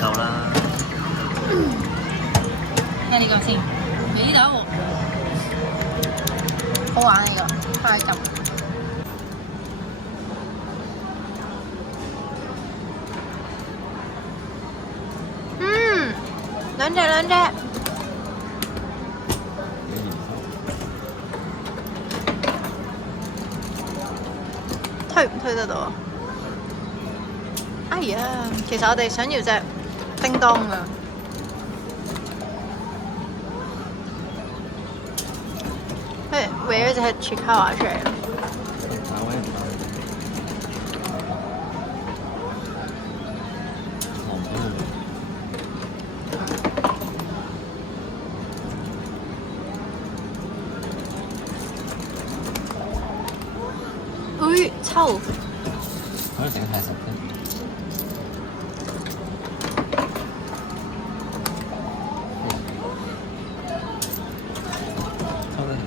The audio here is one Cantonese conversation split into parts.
夠啦。睇呢個先，幾豆好玩呢個，開心。兩隻，推唔推得到啊？哎呀，其實我哋想要隻叮當㗎。搲咗隻雪卡華出嚟。臭！可能整太十分。臭得很。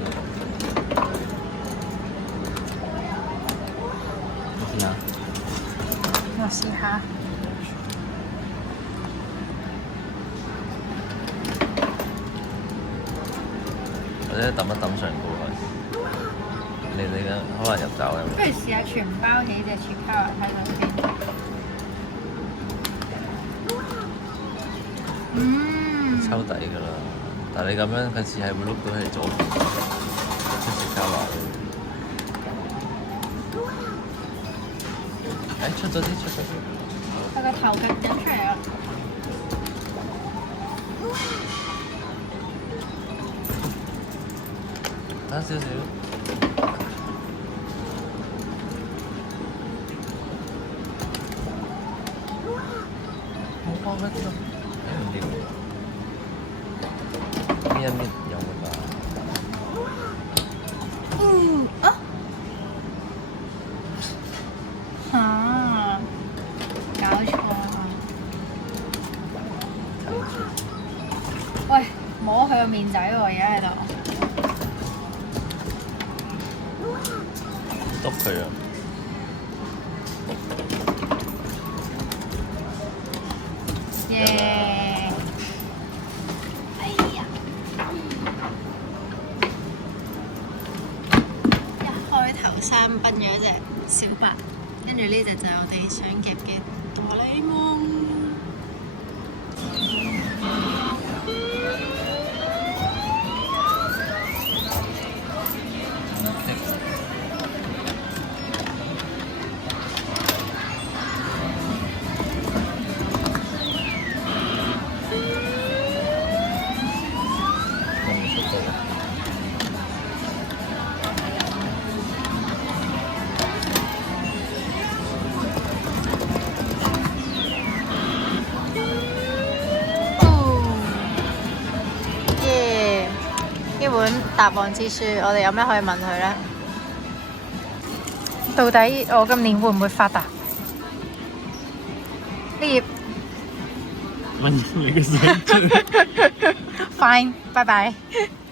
你試下。我試下。或者揼一揼上高佢。你嘅好難入閘嘅。不如試下全包起隻雪卡華睇到先。抽底㗎啦，但係你咁樣佢似係會碌到係左邊，出雪卡華。出咗啲。佢個頭夾緊出嚟啦。等少少。好方便咯，唔掂。搣一搣有㗎吧？搞錯啊！喂，摸佢個面仔喎，而家喺度。篤佢啊！耶！哎呀！一開頭三奔咗隻小白，跟住呢隻就係我哋想夾嘅哆啦 A 夢。呢本答案之書，我哋有咩可以問佢呢？到底我今年會唔會發達？呢頁問你嘅想像。Fine，拜拜。